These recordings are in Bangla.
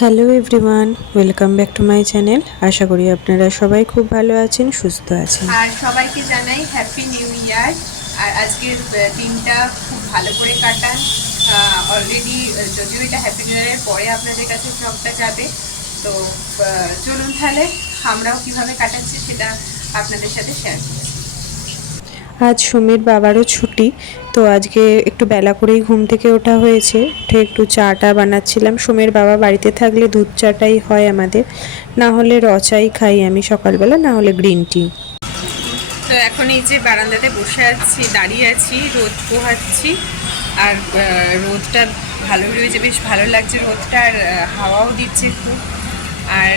Hello everyone, welcome back to my channel. আশা করি আপনারা সবাই খুব ভালো আছেন, সুস্থ আছেন। আর সবাইকে জানাই হ্যাপি নিউ ইয়ার। আর আজকের দিনটা খুব ভালো করে কাটান। অলরেডি যদিও এটা হ্যাপি নিউ ইয়ারের পরে আপনাদের কাছে ব্লগটা যাবে, তো চলুন তাহলে আমরাও কিভাবে কাটাচ্ছি সেটা আপনাদের সাথে শেয়ার করছি। আজ সুমির বাবারও ছুটি, তো আজকে একটু বেলা করেই ঘুম থেকে ওঠা হয়েছে। উঠে একটু চাটা বানাচ্ছিলাম। সুমির বাবা বাড়িতে থাকলে দুধ চাটাই হয় আমাদের, না হলে র চাই খাই আমি সকালবেলা, না হলে গ্রিন টি। তো এখন এই যে বারান্দাতে বসে আছি, দাঁড়িয়ে আছি, রোদ পোহাচ্ছি। আর রোদটা ভালো রয়েছে, বেশ ভালো লাগছে রোদটা। আর হাওয়াও দিচ্ছে খুব। আর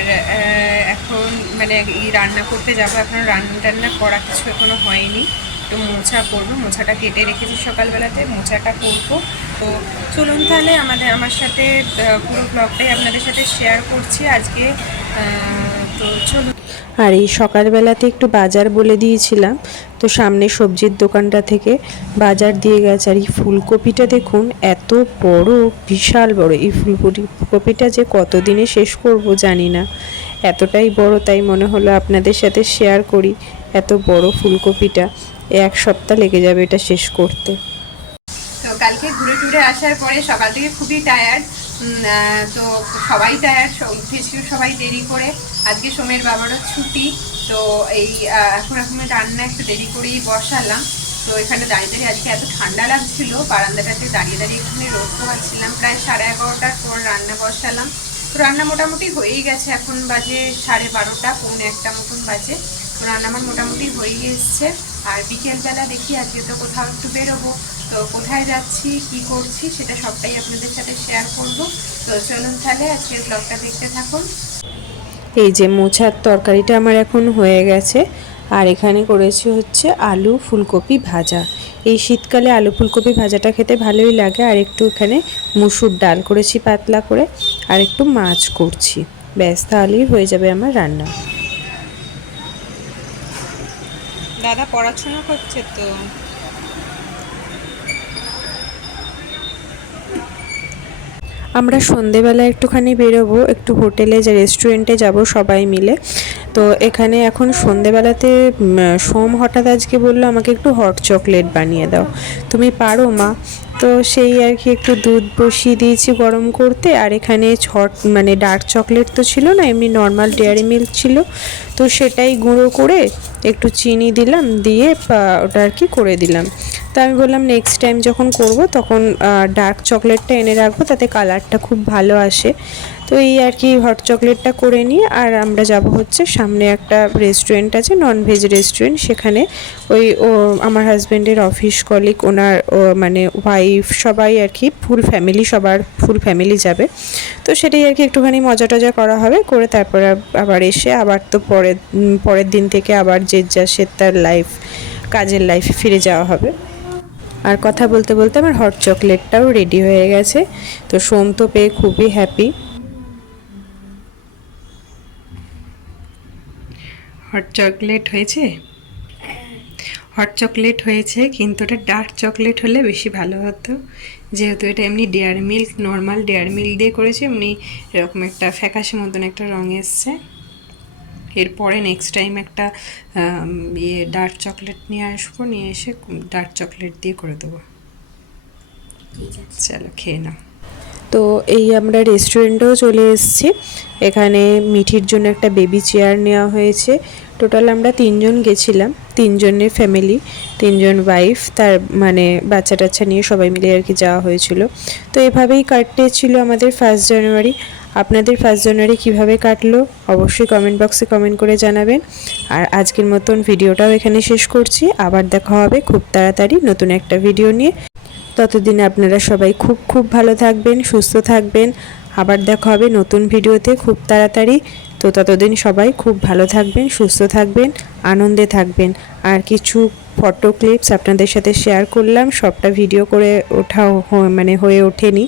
এখন মানে এই রান্না করতে যাবো। এখন রান্না টান্না করা কিছু এখনো হয়নি। একটু মোছা করবো, মোছাটা কেটে রেখেছি সকালবেলাতে, মোছাটা করবো। তো চলুন তাহলে আমার সাথে পুরো ব্লগটাই আপনাদের সাথে শেয়ার করছি আজকে। তো চলুন। আর এই সকালবেলাতে একটু বাজার বলে দিয়েছিলাম, তো সামনে সবজির দোকানটা থেকে বাজার দিয়ে গেছে। আর এই ফুলকপিটা দেখুন, এত বড়, বিশাল বড়। এই ফুলকপিটা যে কতদিনে শেষ করব জানি না, এতটাই বড়, তাই মনে হলো আপনাদের সাথে শেয়ার করি। এত বড় ফুলকপিটা, এক সপ্তাহ লেগে যাবে এটা শেষ করতে। তো কালকে ঘুরে টুরে আসার পরে সকাল থেকে খুবই টায়ার্ড। তো সবাই টায়ার্ড, উঠেছিল সবাই দেরি করে। আজকে সোমের বাবারও ছুটি। তো এই এখন রান্না একটু দেরি করেই বসালাম। তো এখানে দাঁড়িয়ে দাঁড়িয়ে আজকে এত ঠান্ডা লাগছিল, বারান্দাটাতে দাঁড়িয়ে দাঁড়িয়ে এখানে রোদ পোহাচ্ছিলাম। প্রায় 11:30টার পর রান্না বসালাম। তো রান্না মোটামুটি হয়েই গেছে। এখন বাজে 12:30, পৌনে 1টা মতন বাজে। তো রান্না আমার মোটামুটি হয়েই এসছে। আর বিকেলবেলা দেখি আজকে তো কোথাও একটু বেরোবো। তো কোথায় যাচ্ছি, কি করছি, সেটা সবটাই আপনাদের সাথে শেয়ার করব। তো চলুন তাহলে আজকের ব্লগটা দেখতে থাকুন। এই যে মোচার তরকারিটা আমার এখন হয়ে গেছে। আর এখানে করেছি হচ্ছে আলু ফুলকপি ভাজা। এই শীতকালে আলু ফুলকপি ভাজাটা খেতে ভালোই লাগে। আর একটু এখানে মুসুর ডাল করেছি পাতলা করে, আর একটু মাছ করছি। ব্যাস, তাহলেই হয়ে যাবে আমার রান্না। দাদা পড়াশোনা করছে তো। আমরা সন্ধেবেলা একটুখানি বেরোবো, একটু হোটেলে যে রেস্টুরেন্টে যাব সবাই মিলে। তো এখানে এখন সন্ধেবেলাতে সোম হঠাৎ আজকে বললো আমাকে একটু হট চকলেট বানিয়ে দাও, তুমি পারো মা? তো সেই আর কি একটু দুধ বসিয়ে দিয়েছি গরম করতে। আর এখানে মানে ডার্ক চকলেট তো ছিল না, এমনি নর্মাল ডেয়ারি মিল্ক ছিল। তো সেটাই গুঁড়ো করে একটু চিনি দিলাম, দিয়ে ওটা আর কি করে দিলাম। তো আমি বললাম নেক্সট টাইম যখন করব তখন ডার্ক চকলেটটা এনে রাখবো, তাতে কালারটা খুব ভালো আসে। তো এই আর কি হট চকলেটটা করে নিয়ে আর আমরা যাব হচ্ছে সামনে একটা রেস্টুরেন্ট আছে, ননভেজ রেস্টুরেন্ট। সেখানে ওই আমার হাজব্যান্ডের অফিস কলিগ, ওনার মানে ওয়াইফ, সবাই আর কি ফুল ফ্যামিলি, সবার ফুল ফ্যামিলি যাবে। তো সেটাই আর কি একটুখানি মজা টজা করা হবে, করে তারপরে আবার এসে আবার তো পরের দিন থেকে আবার যে যা সে তার লাইফ, কাজের লাইফে ফিরে যাওয়া হবে। আর কথা বলতে বলতে আমার হট চকলেটটাও রেডি হয়ে গেছে। তো সোম তো পেয়ে খুবই হ্যাপি। হট চকলেট হয়েছে, হট চকলেট হয়েছে, কিন্তু এটা ডার্ক চকলেট হলে বেশি ভালো হতো। যেহেতু এটা এমনি dairy milk, normal dairy milk দিয়ে করেছে, এমনি এরকম একটা ফ্যাকাশে মতন একটা রঙ এসছে। এরপরে নেক্সট টাইম একটা ডার্ক চকলেট নিয়ে আসবো, নিয়ে এসে ডার্ক চকলেট দিয়ে করে দেবো। চলো খেয়ে নাও। তো এই আমরা রেস্টুরেন্টেও চলে এসেছি। এখানে মিঠির জন্য একটা বেবি চেয়ার নেওয়া হয়েছে। টোটাল আমরা 3জন গেছিলাম, 3জনের ফ্যামিলি, 3জন ওয়াইফ, তার মানে বাচ্চা টাচ্চা নিয়ে সবাই মিলে আর কি যাওয়া হয়েছিল। তো এভাবেই কাটতেছিল আমাদের 1 জানুয়ারি। আপনাদের 1 জানুয়ারি কীভাবে কাটলো অবশ্যই কমেন্ট বক্সে কমেন্ট করে জানাবেন। আর আজকের মতন ভিডিওটাও এখানে শেষ করছি। আবার দেখা হবে খুব তাড়াতাড়ি নতুন একটা ভিডিও নিয়ে। ততদিন আপনারা সবাই খুব খুব ভালো থাকবেন, সুস্থ থাকবেন। আবার দেখা হবে নতুন ভিডিওতে খুব তাড়াতাড়ি। তো ততদিন সবাই খুব ভালো থাকবেন, সুস্থ থাকবেন, আনন্দে থাকবেন। আর কিছু ফটো ক্লিপস আপনাদের সাথে শেয়ার করলাম, সবটা ভিডিও করে ওঠা মানে হয়ে ওঠেনি।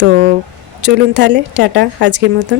তো চলুন তাহলে, টাটা আজকের মতন।